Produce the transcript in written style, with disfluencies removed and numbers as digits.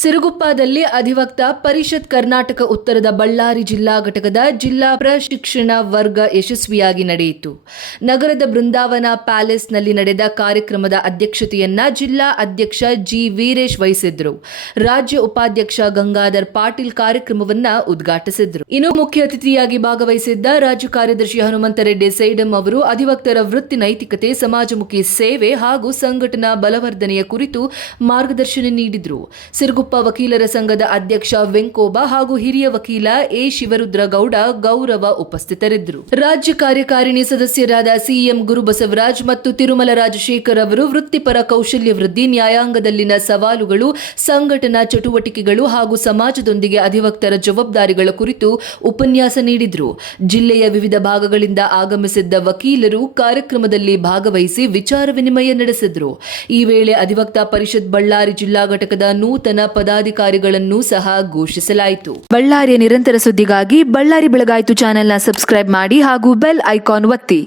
ಸಿರುಗುಪ್ಪದಲ್ಲಿ ಅಧಿವಕ್ತ ಪರಿಷತ್ ಕರ್ನಾಟಕ ಉತ್ತರದ ಬಳ್ಳಾರಿ ಜಿಲ್ಲಾ ಘಟಕದ ಜಿಲ್ಲಾ ಪ್ರಶಿಕ್ಷಣ ವರ್ಗ ಯಶಸ್ವಿಯಾಗಿ ನಡೆಯಿತು. ನಗರದ ಬೃಂದಾವನ ಪ್ಯಾಲೇಸ್ನಲ್ಲಿ ನಡೆದ ಕಾರ್ಯಕ್ರಮದ ಅಧ್ಯಕ್ಷತೆಯನ್ನ ಜಿಲ್ಲಾ ಅಧ್ಯಕ್ಷ ಜಿ ವೀರೇಶ್ ವಹಿಸಿದ್ರು. ರಾಜ್ಯ ಉಪಾಧ್ಯಕ್ಷ ಗಂಗಾಧರ್ ಪಾಟೀಲ್ ಕಾರ್ಯಕ್ರಮವನ್ನ ಉದ್ಘಾಟಿಸಿದ್ರು. ಇನ್ನು ಮುಖ್ಯ ಅತಿಥಿಯಾಗಿ ಭಾಗವಹಿಸಿದ್ದ ರಾಜ್ಯ ಕಾರ್ಯದರ್ಶಿ ಹನುಮಂತರೆಡ್ಡಿ ಸೈಡಂ ಅವರು ಅಧಿವಕ್ತರ ವೃತ್ತಿ ನೈತಿಕತೆ, ಸಮಾಜಮುಖಿ ಸೇವೆ ಹಾಗೂ ಸಂಘಟನಾ ಬಲವರ್ಧನೆಯ ಕುರಿತು ಮಾರ್ಗದರ್ಶನ ನೀಡಿದರು. ಸಿರುಗುಪ್ಪ ವಕೀಲರ ಸಂಘದ ಅಧ್ಯಕ್ಷ ವೆಂಕೋಬ ಹಾಗೂ ಹಿರಿಯ ವಕೀಲ ಎ ಶಿವರುದ್ರಗೌಡ ಗೌರವ ಉಪಸ್ಥಿತರಿದ್ದರು. ರಾಜ್ಯ ಕಾರ್ಯಕಾರಿಣಿ ಸದಸ್ಯರಾದ ಸಿಎಂ ಗುರುಬಸವರಾಜ್ ಮತ್ತು ತಿರುಮಲ ರಾಜಶೇಖರ್ ಅವರು ವೃತ್ತಿಪರ ಕೌಶಲ್ಯ ವೃದ್ಧಿ, ನ್ಯಾಯಾಂಗದಲ್ಲಿನ ಸವಾಲುಗಳು, ಸಂಘಟನಾ ಚಟುವಟಿಕೆಗಳು ಹಾಗೂ ಸಮಾಜದೊಂದಿಗೆ ಅಧಿವಕ್ತರ ಜವಾಬ್ದಾರಿಗಳ ಕುರಿತು ಉಪನ್ಯಾಸ ನೀಡಿದರು. ಜಿಲ್ಲೆಯ ವಿವಿಧ ಭಾಗಗಳಿಂದ ಆಗಮಿಸಿದ್ದ ವಕೀಲರು ಕಾರ್ಯಕ್ರಮದಲ್ಲಿ ಭಾಗವಹಿಸಿ ವಿಚಾರ ವಿನಿಮಯ ನಡೆಸಿದರು. ಈ ವೇಳೆ ಅಧಿವಕ್ತ ಪರಿಷತ್ ಬಳ್ಳಾರಿ ಜಿಲ್ಲಾ ಘಟಕದ ನೂತನ ಪದಾಧಿಕಾರಿಗಳನ್ನು ಸಹ ಘೋಷಿಸಲಾಯಿತು. ಬಳ್ಳಾರಿಯ ನಿರಂತರ ಸುದ್ದಿಗಾಗಿ ಬಳ್ಳಾರಿ ಬೆಳಗಾಯಿತು ಚಾನೆಲ್ನ ಸಬ್ಸ್ಕ್ರೈಬ್ ಮಾಡಿ ಹಾಗೂ ಬೆಲ್ ಐಕಾನ್ ಒತ್ತಿ.